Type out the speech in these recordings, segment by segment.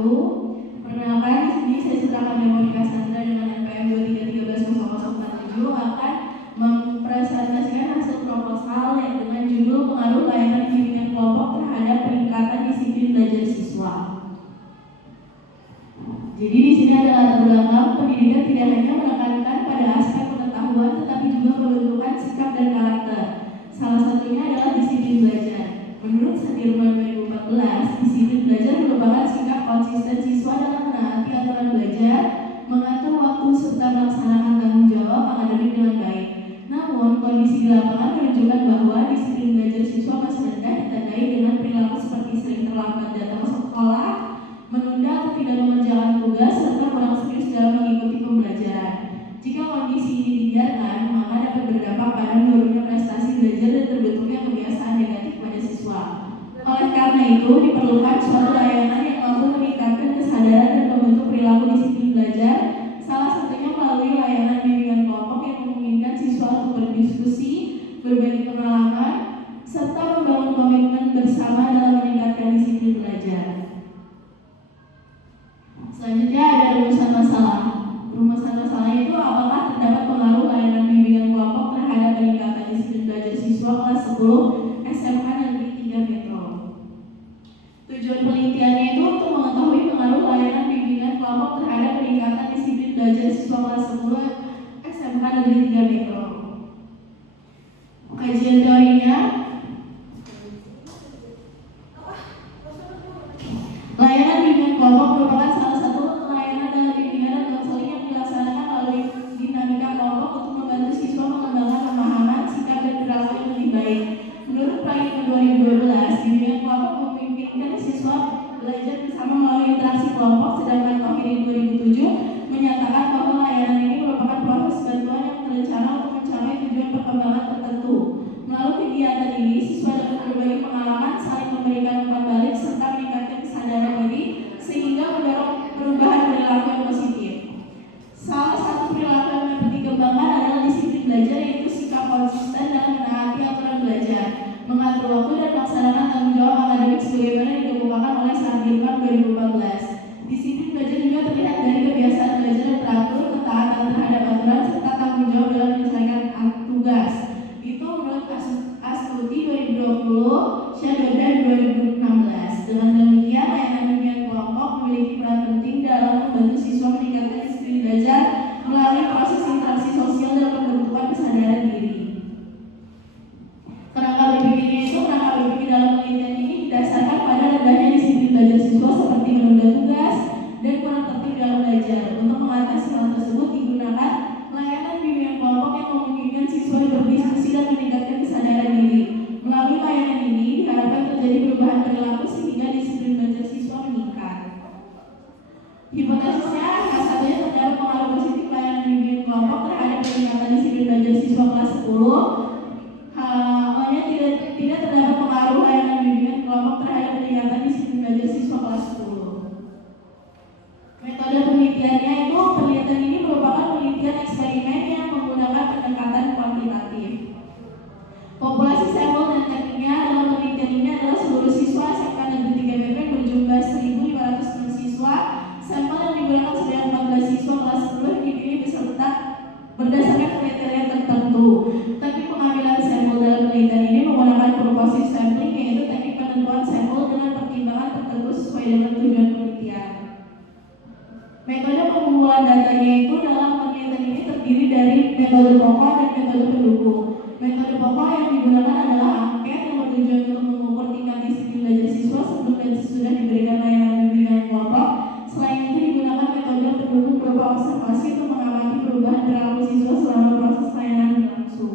Perkenalkan, di sini saya Sutra Memori Cassandra dengan NPM 23130047 akan mempresentasikan hasil proposal yang dengan judul pengaruh layanan bimbingan kelompok terhadap peningkatan disiplin belajar siswa. Jadi di sini ada latar belakang pendidikan tidak hanya menekankan pada aspek pengetahuan, tetapi juga pembentukan sikap dan karakter. Salah satunya adalah disiplin belajar. Menurut Sudirman 2014, disiplin belajar merupakan sikap konsisten siswa dalam menaati aturan belajar, mengatur waktu serta melaksanakan tanggung jawab akademik dengan baik. Namun, kondisi di lapangan menunjukkan bahwa disiplin belajar siswa masih rendah ditandai dengan perilaku seperti sering terlambat datang ke sekolah, menunda atau tidak mengerjakan tugas, serta kurang serius dalam mengikuti pembelajaran. Jika kondisi ini dibiarkan, maka dapat berdampak pada menurunnya prestasi belajar dan terbentuknya kebiasaan negatif pada siswa. Oleh karena itu, diperlukan suatu layanan yang mampu meningkatkan kesadaran dan membentuk perilaku disiplin belajar, salah satunya melalui layanan bimbingan kelompok yang memungkinkan siswa untuk berdiskusi, berbagi pengalaman, serta membangun komitmen bersama dalam meningkatkan disiplin belajar. Selanjutnya ada rumusan masalah. Rumusan masalahnya itu apakah terdapat pengaruh layanan bimbingan kelompok terhadap peningkatan disiplin belajar siswa kelas 10 SMK Negeri 3 Metro. Tujuan penelitiannya itu untuk mengetahui pengaruh layanan bimbingan kelompok terhadap peningkatan disiplin belajar siswa kelas 10 SMK Negeri 3 Metro. Kajian teorinya, layanan bimbingan kelompok merupakan salah satu layanan dalam bimbingan dan konseling yang dilaksanakan melalui dinamika kelompok untuk membantu siswa mengembangkan pemahaman, sikap, dan perilaku yang lebih baik. Menurut Pelayanan 2012, bimbingan kelompok memungkinkan siswa belajar bersama melalui interaksi kelompok, sedangkan Kohiri 2007 menyatakan bahwa layanan ini merupakan proses bantuan yang terencana untuk mencapai tujuan perkembangan tertentu. Melalui kegiatan ini, siswa dapat berbagi pengalaman, saling memberikan umpan balik, serta meningkatkan kesadaran diri sehingga mendorong perubahan perilaku yang positif. Salah satu perilaku yang dapat dikembangkan adalah disiplin belajar, yaitu sikap konsisten dalam menaati aturan belajar, mengatur waktu dan melaksanakan tanggung jawab akademik sebagaimana dikemukakan oleh Sudirman 2014. Disiplin belajar juga terlihat dari kebiasaan belajar yang teratur, ketaatan terhadap aturan, serta tanggung jawab dalam menyelesaikan tugas. Itu menurut Astuti 2020, Syahdodan 2016. Dengan demikian, layanan bimbingan kelompok memiliki peran penting dalam membantu siswa meningkatkan disiplin belajar melalui proses interaksi sosial dan pembentukan kesadaran diri. Kerangka berpikirnya itu, kerangka berpikir dalam penelitian ini didasarkan pada rendahnya disiplin belajar siswa seperti menunda tugas dan kurang tertib dalam belajar. Untuk mengatasi hal tersebut digunakan layanan bimbingan kelompok yang memungkinkan siswa berdiskusi dan meningkatkan kesadaran diri. Melalui layanan ini diharapkan terjadi perubahan perilaku sehingga disiplin belajar siswa meningkat. Hipotesisnya, salah satunya terdapat pengaruh positif layanan bimbingan kelompok terhadap peningkatan disiplin belajar siswa kelas 10. Hanya tidak terdapat pengaruh layanan bimbingan kelompok terhadap peningkatan disiplin belajar siswa kelas 10. Metode penelitiannya itu, penelitian ini merupakan penelitian eksperimen yang menggunakan pendekatan kuantitatif. Populasi sampel dan tekniknya dalam penelitian ini adalah seluruh siswa SMK Negeri 3 Metro yang berjumlah 1.506 siswa. Sampel yang digunakan sebanyak 14 siswa kelas 10 dipilih beserta berdasarkan kriteria tertentu. Teknik pengambilan sampel dalam penelitian ini menggunakan purposive sampling, yaitu teknik penentuan sampel dengan pertimbangan tertentu sesuai dengan tujuan penelitian. Metode pengumpulan datanya itu dalam penelitian ini terdiri dari metode pokok dan metode pendukung. Metode pokok yang digunakan adalah angket yang bertujuan untuk mengukur tingkat disiplin belajar siswa sebelum dan sesudah diberikan layanan bimbingan kelompok. Selain itu digunakan metode pendukung berupa observasi untuk mengamati perubahan perilaku siswa selama proses layanan berlangsung.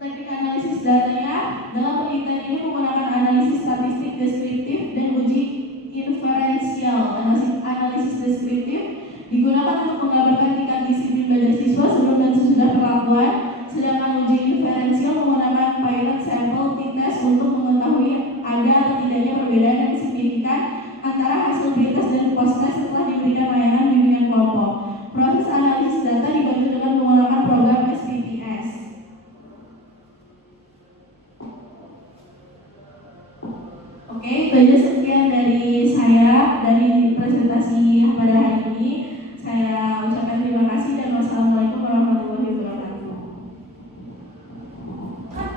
Teknik analisis datanya dalam penelitian ini menggunakan analisis statistik deskriptif dan uji inferensial. Analisis deskriptif digunakan untuk menggambarkan tingkat disiplin belajar siswa sebelum dan sesudah perlakuan, sedangkan uji inferensial menggunakan pilot sample t-test